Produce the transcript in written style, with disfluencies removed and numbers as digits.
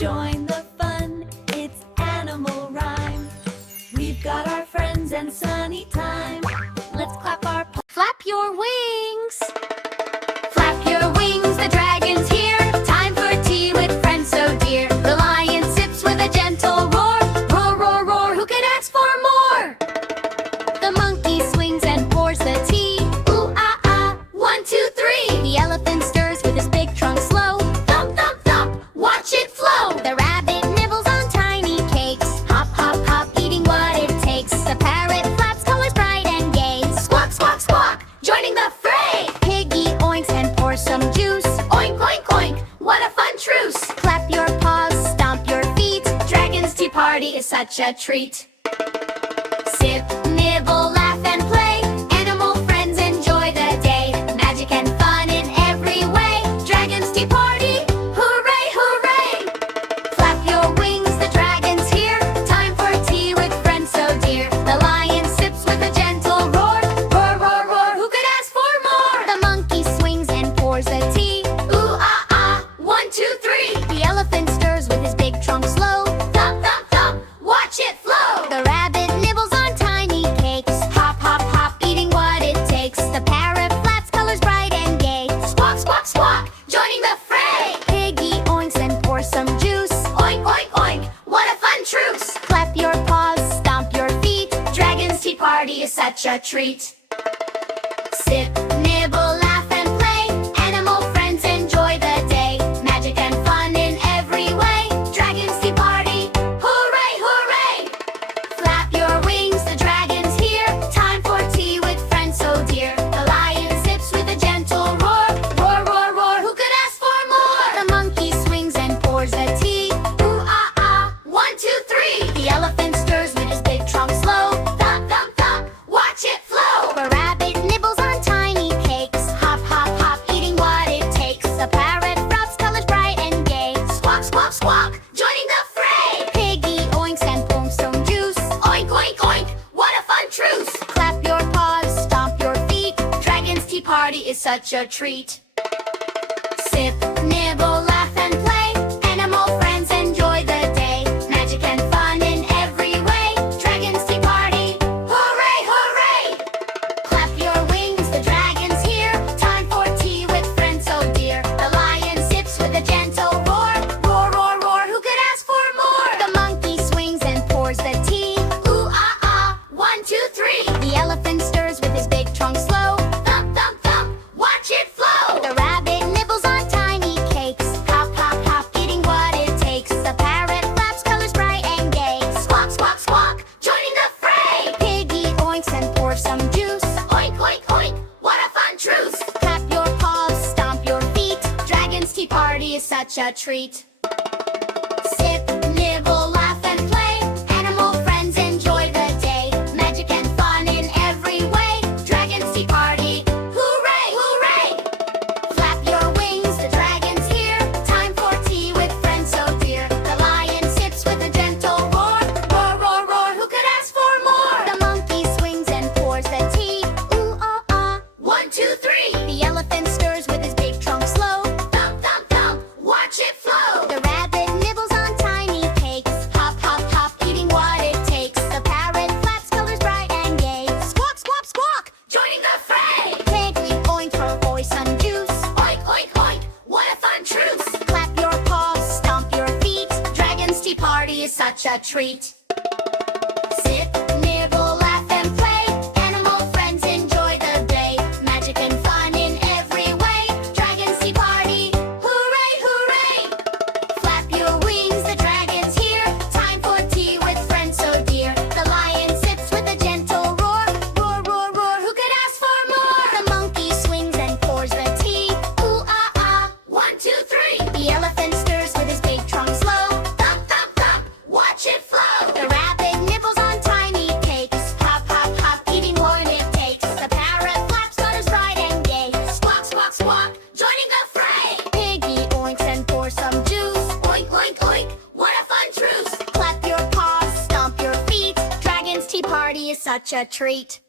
Join the fun, it's animal rhyme. We've got our friends and sunny time. Let's clap our paws. Flap your wings. Flap your wings, the dragon's here. Time for tea with friends so dear. The lion sips with a gentle roar. Roar, roar, roar, who could ask for more? The monkey swings and pours the tea. Ooh, ah, ah, 1, 2, 3. The elephant stirs with his big trunk slow. Thump, thump, thump, watch it flow. The rabbit nibbles on tiny cakes. Hop, hop, hop, eating what it takes. The parrot flaps colors bright and gay. Squawk, squawk, squawk, joining the fray. Piggy oinks and pours some juice. Oink, oink, oink, what a fun truce. Clap your paws, stomp your feet. Dragon's tea party is such a treat. Sip, nibble, laugh and play. Animal friends enjoy the day. Magic and fun in every way. Dragon's tea party, hooray, hooray. Flap your wings, the dragon's here. Time for tea with friends so dear. The lion sips with a gentle roar. Roar, roar, roar, who could ask for more? The monkey swings and pours the tea. Ooh, ah, ah, 1, 2, 3. The elephant stirs with his big trunk slow. Thump, thump, thump, watch it flow. The rabbit nibbles on tiny cakes. Hop, hop, hop, eating what it takes. The parrot flaps colors bright and gay. Squawk, squawk, squawk, joining the fray. Piggy oinks and pours some juice. Oink, oink, oink, what a fun truce. Clap your paws, stomp your feet. Dragon's tea party is such a treat. Sip, nibble, laugh and play. Animal friends enjoy the day. Magic and fun in every way. Dragon's tea party, hooray, hooray. Flap your wings, the dragon's here. Time for tea with friends so dear. The lion sips with a gentle roar. Roar, roar, roar, who could ask for more? The monkey swings and pours the tea. Ooh, ah, ah, 1, 2, 3. The elephant stirs with his big trunk slow. Thump, thump, thump, watch it flow. The rabbit nibbles on tiny cakes. Hop, hop, hop, eating what it takes. The parrot flaps colors bright and gay. Squawk, squawk, squawk, joining the fray. Piggy oinks and pumps some juice. Oink, oink, oink, what a fun truce. Clap your paws, stomp your feet. Dragon's tea party is such a treat. Sip, nibble, laugh and play. Animal friends enjoy the day. Magic and fun in every way. Dragon's tea party, hooray, hooray. Clap your wings, the dragon's here. Time for tea with friends so dear. The lion sips with a gentle roar. Roar, roar, roar, who could ask for more? The monkey swings and pours the tea. Ooh, ah, ah, 1, 2, 3. The elephant stirs with his big trunk slow. Thump, thump, thump, watch it flow. The rabbit nibbles on tiny cakes. Hop, hop, hop, eating what it takes. The parrot flaps colors bright and gay. Squawk, squawk, squawk, joining the fray. Piggy oinks and pours some juice. Oink, oink, oink, what a fun truce. Clap your paws, stomp your feet. Dragon's tea party is such a treat. Sip, nibble, laugh and play. Animal friends enjoy the day. Magic and fun in every way. Dragon's tea party, hooray, hooray. Flap your wings, the dragon's here. Time for tea with friends so dear. The lion sips with a gentle roar. Roar, roar, roar, who could ask for more? The monkey swings and pours the tea. Ooh, ah, ah, 1, 2, 3. The elephant stirs with his big trunk slow. Thump, thump, thump, watch it flow. The rabbit nibbles on tiny cakes. Hop, hop, hop, eating what it takes. The parrot flaps colors bright and gay. Squawk, squawk, squawk, joining the fray. Piggy oinks for voice some juice. Oink, oink, oink, what a fun truce. Clap your paws, stomp your feet. Dragon's tea party is such a treat. Sip, nibble, laugh and play. Animal friends enjoy the day. Magic and fun in every way. Dragon's tea party, hooray, hooray. Flap your wings, the dragon's here. Time for tea with friends so dear. The lion sips with a gentle roar. Roar, roar, roar, who could ask for more? The monkey swings and pours the tea. Ooh, ah, ah, 1, 2, 3. The elephant stirs with his big trunk slow. Thump, thump, thump, watch it flow. The rabbit nibbles on tiny cakes. Hop, hop, hop, eating what it takes. The parrot flaps colors bright and gay. Squawk, squawk, squawk, joining the fray. Piggy oinks and pours some juice. Oink, oink, oink, what a fun truce. Clap your paws, stomp your feet. Dragon's tea party is such a treat.